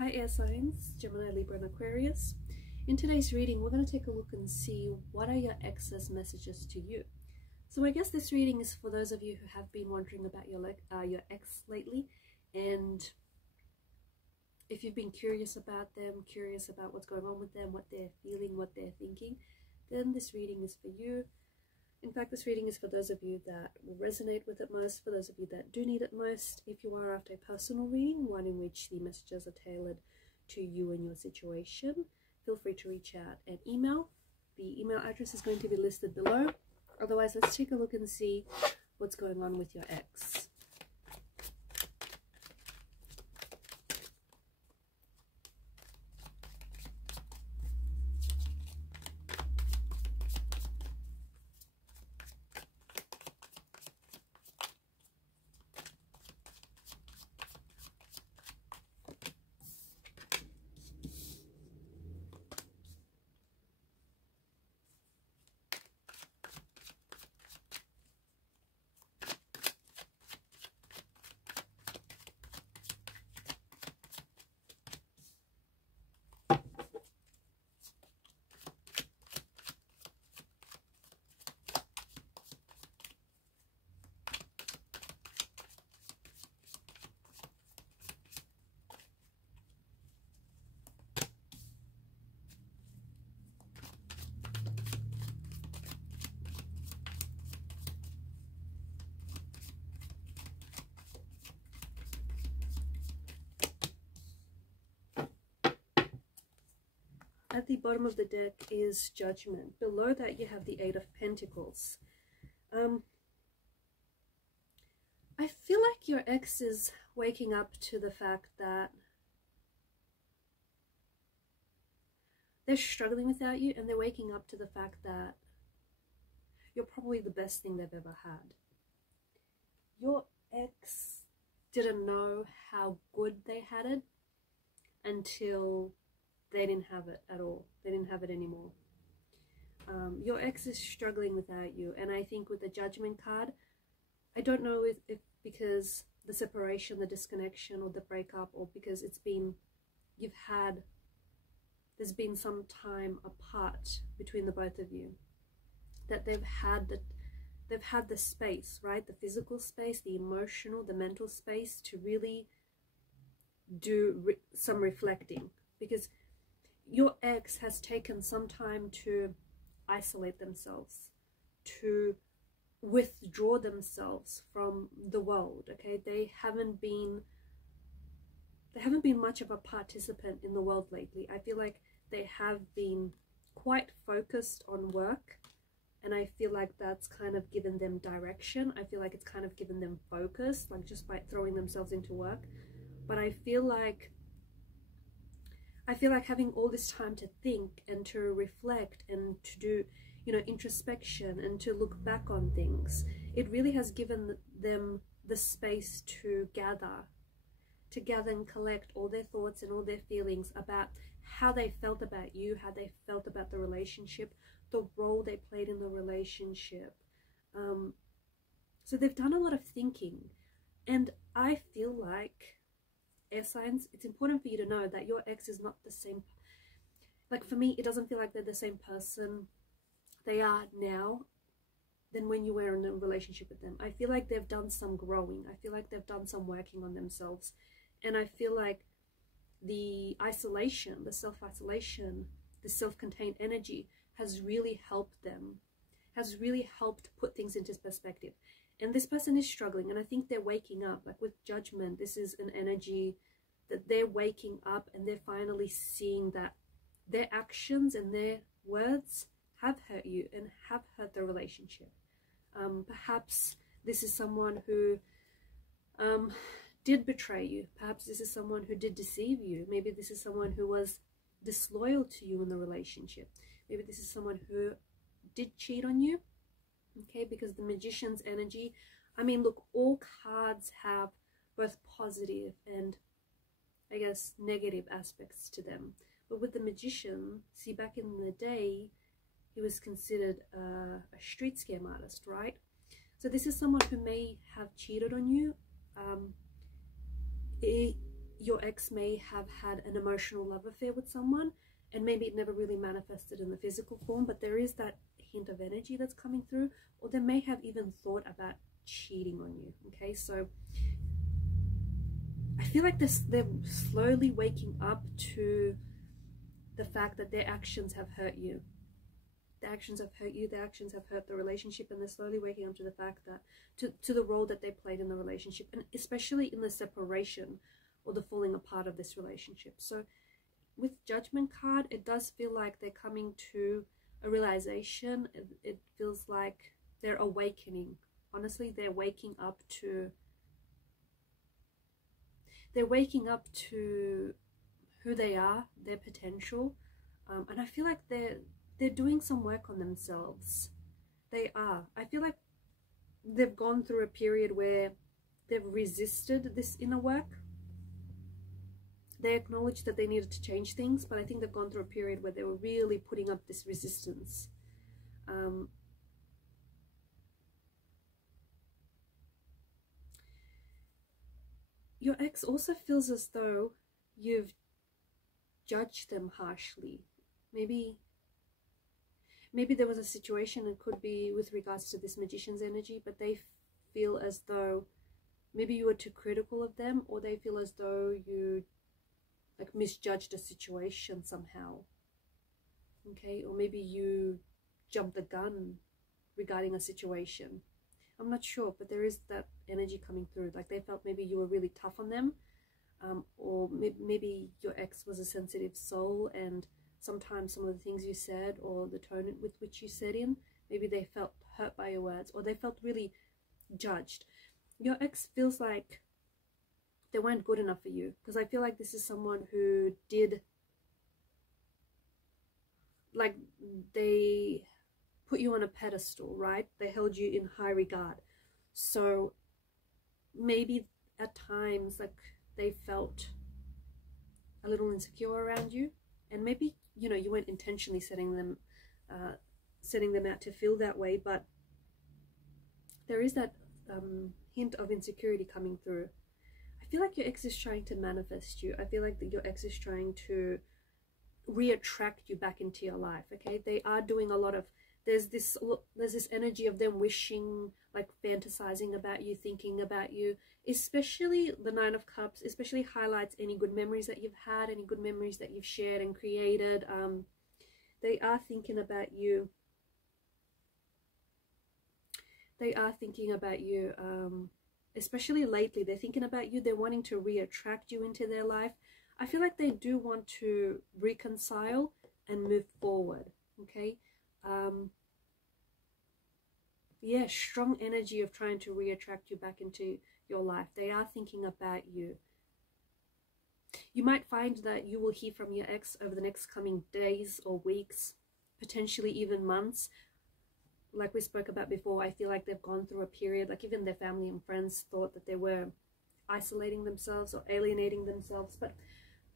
Hi air signs, Gemini, Libra and Aquarius. In today's reading, we're going to take a look and see what are your ex's messages to you. So I guess this reading is for those of you who have been wondering about your ex lately, and if you've been curious about them, curious about what's going on with them, what they're feeling, what they're thinking, then this reading is for you. In fact, this reading is for those of you that will resonate with it most, for those of you that do need it most. If you are after a personal reading, one in which the messages are tailored to you and your situation, feel free to reach out and email. The email address is going to be listed below. Otherwise, let's take a look and see what's going on with your ex. At the bottom of the deck is Judgment. Below that you have the Eight of Pentacles. I feel like your ex is waking up to the fact that they're struggling without you, and they're waking up to the fact that you're probably the best thing they've ever had. Your ex didn't know how good they had it until they didn't have it at all. They didn't have it anymore. Your ex is struggling without you, and I think with the Judgment card, I don't know if because the separation, the disconnection, or the breakup, or because it's been, there's been some time apart between the both of you, that they've had the space, right? The physical space, the emotional, the mental space to really do some reflecting, because your ex has taken some time to isolate themselves, to withdraw themselves from the world. Okay, they haven't been much of a participant in the world lately. I feel like they have been quite focused on work, and I feel like that's kind of given them direction. I feel like it's kind of given them focus, like just by throwing themselves into work. But I feel like having all this time to think and to reflect and to do, introspection and to look back on things, it really has given them the space to gather and collect all their thoughts and all their feelings about how they felt about you, how they felt about the relationship, the role they played in the relationship. So they've done a lot of thinking, and I feel like, air signs, it's important for you to know that your ex is not the same. Like, for me, it doesn't feel like they're the same person they are now than when you were in a relationship with them. I feel like they've done some growing. I feel like they've done some working on themselves. And I feel like the isolation, the self-isolation, the self-contained energy has really helped them, has really helped put things into perspective. And this person is struggling, and I think they're waking up. Like with Judgment, this is an energy that they're waking up, and they're finally seeing that their actions and their words have hurt you and have hurt the relationship. Perhaps this is someone who did betray you. Perhaps this is someone who did deceive you. Maybe this is someone who was disloyal to you in the relationship. Maybe this is someone who did cheat on you. Okay, because the Magician's energy, I mean, look, all cards have both positive and, I guess, negative aspects to them. But with the Magician, see, back in the day, he was considered a street scam artist, right? So this is someone who may have cheated on you. your ex may have had an emotional love affair with someone, and maybe it never really manifested in the physical form, but there is that hint of energy that's coming through, or they may have even thought about cheating on you. Okay, so I feel like they're slowly waking up to the fact that their actions have hurt you. The actions have hurt you, the actions have hurt the relationship, and they're slowly waking up to the fact that, to the role that they played in the relationship, and especially in the separation or the falling apart of this relationship. So with Judgment card, it does feel like they're coming to a realization. It feels like they're awakening. Honestly, they're waking up to who they are, their potential, and I feel like they're doing some work on themselves. They are. I feel like they've gone through a period where they've resisted this inner work. They acknowledged that they needed to change things, but I think they've gone through a period where they were really putting up this resistance. Your ex also feels as though you've judged them harshly. Maybe there was a situation, it could be with regards to this Magician's energy, but they feel as though maybe you were too critical of them, or they feel as though you like misjudged a situation somehow. Okay, or maybe you jumped the gun regarding a situation. I'm not sure, but there is that energy coming through. Like they felt maybe you were really tough on them, or maybe your ex was a sensitive soul, and sometimes some of the things you said or the tone with which you said in, maybe they felt hurt by your words, or they felt really judged. Your ex feels like they weren't good enough for you, because I feel like this is someone who did, like, they put you on a pedestal, right? They held you in high regard. So maybe at times like they felt a little insecure around you, and maybe, you know, you weren't intentionally setting them out to feel that way, but there is that hint of insecurity coming through. I feel like your ex is trying to manifest you. I feel like that your ex is trying to re-attract you back into your life. Okay, they are doing a lot of, there's this energy of them wishing, like fantasizing about you, thinking about you, especially the Nine of Cups, especially highlights any good memories that you've had, any good memories that you've shared and created. They are thinking about you. They are thinking about you, especially lately. They're thinking about you. They're wanting to re-attract you into their life. I feel like they do want to reconcile and move forward. Okay. Yeah, strong energy of trying to re-attract you back into your life. They are thinking about you. You might find that you will hear from your ex over the next coming days or weeks, potentially even months. Like we spoke about before, I feel like they've gone through a period, like even their family and friends thought that they were isolating themselves or alienating themselves, but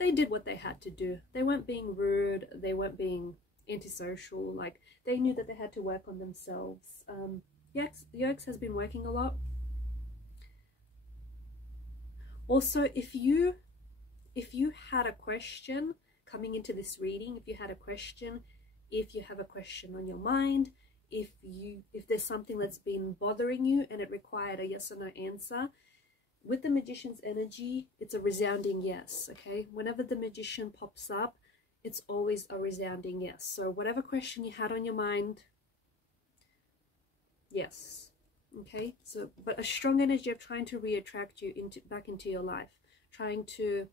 they did what they had to do. They weren't being rude, they weren't being antisocial, like they knew that they had to work on themselves. Your ex has been working a lot. Also, if you had a question coming into this reading, if you have a question on your mind, if there's something that's been bothering you and it required a yes or no answer, with the Magician's energy, it's a resounding yes. Okay, whenever the Magician pops up, it's always a resounding yes. So whatever question you had on your mind, yes. Okay, so but a strong energy of trying to re-attract you back into your life, trying to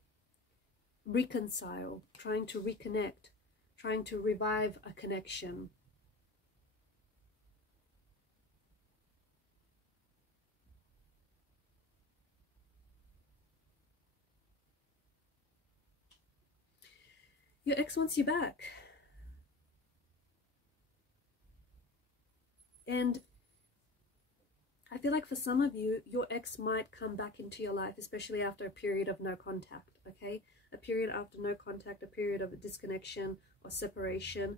reconcile, trying to reconnect, trying to revive a connection. Your ex wants you back. And I feel like for some of you, your ex might come back into your life, especially after a period of no contact, okay? A period after no contact, a period of a disconnection or separation.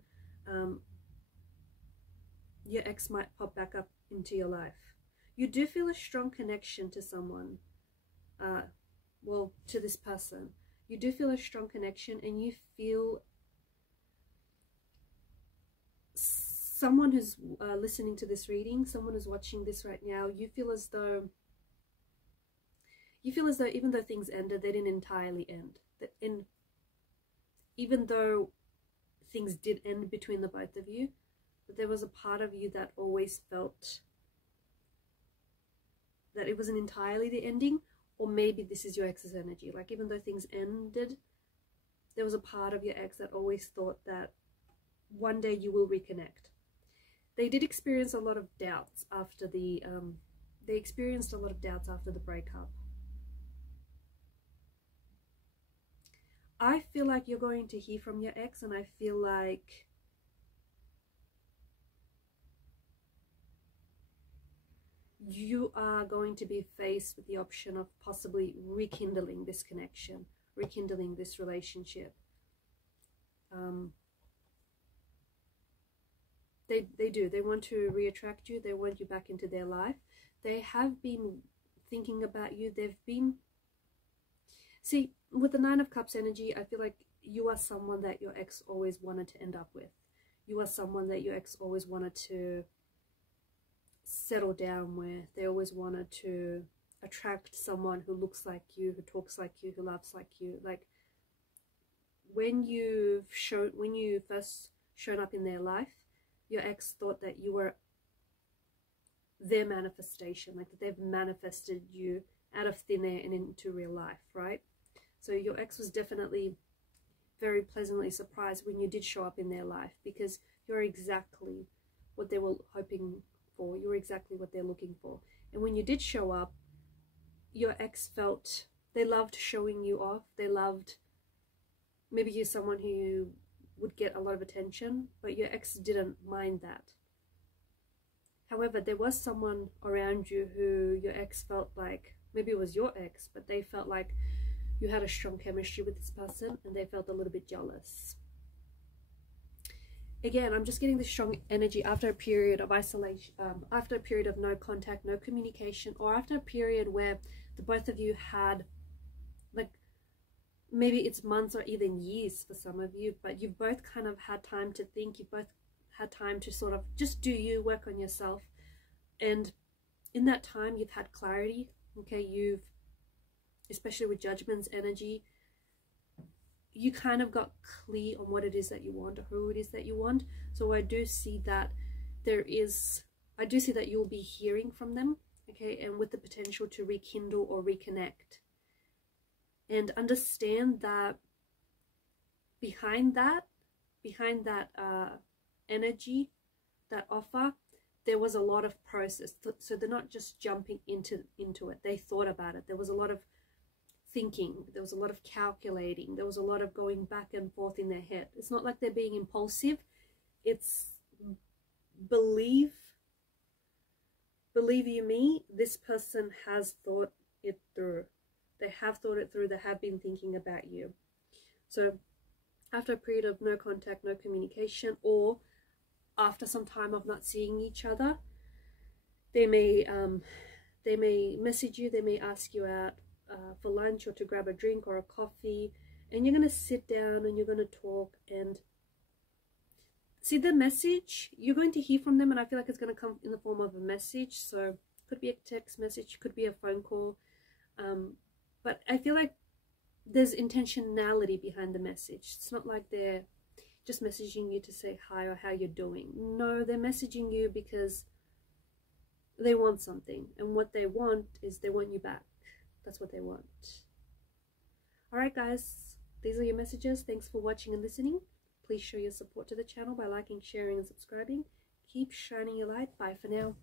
Your ex might pop back up into your life. You do feel a strong connection to someone. well, to this person, you do feel a strong connection, and you feel someone who's listening to this reading, someone who's watching this right now, you feel as though even though things ended, they didn't entirely end. Even though things did end between the both of you, but there was a part of you that always felt that it wasn't entirely the ending. Or maybe this is your ex's energy. Like, even though things ended, there was a part of your ex that always thought that one day you will reconnect. They did experience a lot of doubts after the breakup. I feel like you're going to hear from your ex, and I feel like you are going to be faced with the option of possibly rekindling this connection, rekindling this relationship. They do. They want to reattract you. They want you back into their life. They have been thinking about you. They've been... See, with the Nine of Cups energy, I feel like you are someone that your ex always wanted to end up with. You are someone that your ex always wanted to settle down with. They always wanted to attract someone who looks like you, who talks like you, who loves like you. Like, when you first showed up in their life, your ex thought that you were their manifestation, like that they've manifested you out of thin air and into real life, right? So your ex was definitely very pleasantly surprised when you did show up in their life, because you're exactly what they were hoping for. You're exactly what they're looking for. And when you did show up, your ex felt they loved showing you off. They loved, maybe you're someone who would get a lot of attention, but your ex didn't mind that. However, there was someone around you who your ex felt like, maybe it was your ex, but they felt like you had a strong chemistry with this person, and they felt a little bit jealous. Again, I'm just getting this strong energy after a period of isolation, after a period of no contact, no communication, or after a period where the both of you had, like, maybe it's months or even years for some of you, but you've both kind of had time to think. You've both had time to sort of just do you, work on yourself. And in that time, you've had clarity. Okay, you've, especially with Judgment's energy, you kind of got clear on what it is that you want, or who it is that you want. So I do see that you'll be hearing from them, okay, and with the potential to rekindle or reconnect. And understand that behind that energy, that offer, there was a lot of process. So they're not just jumping into it. They thought about it. There was a lot of thinking. There was a lot of calculating. There was a lot of going back and forth in their head. It's not like they're being impulsive. It's, believe you me, this person has thought it through. They have thought it through. They have been thinking about you. So after a period of no contact, no communication, or after some time of not seeing each other, they may message you. They may ask you out for lunch, or to grab a drink or a coffee, and you're going to sit down and you're going to talk and see the message. You're going to hear from them, and I feel like it's going to come in the form of a message. So it could be a text message, could be a phone call, but I feel like there's intentionality behind the message. It's not like they're just messaging you to say hi or how you're doing. No, they're messaging you because they want something, and what they want is they want you back. That's what they want. Alright guys, these are your messages. Thanks for watching and listening. Please show your support to the channel by liking, sharing and subscribing. Keep shining your light. Bye for now.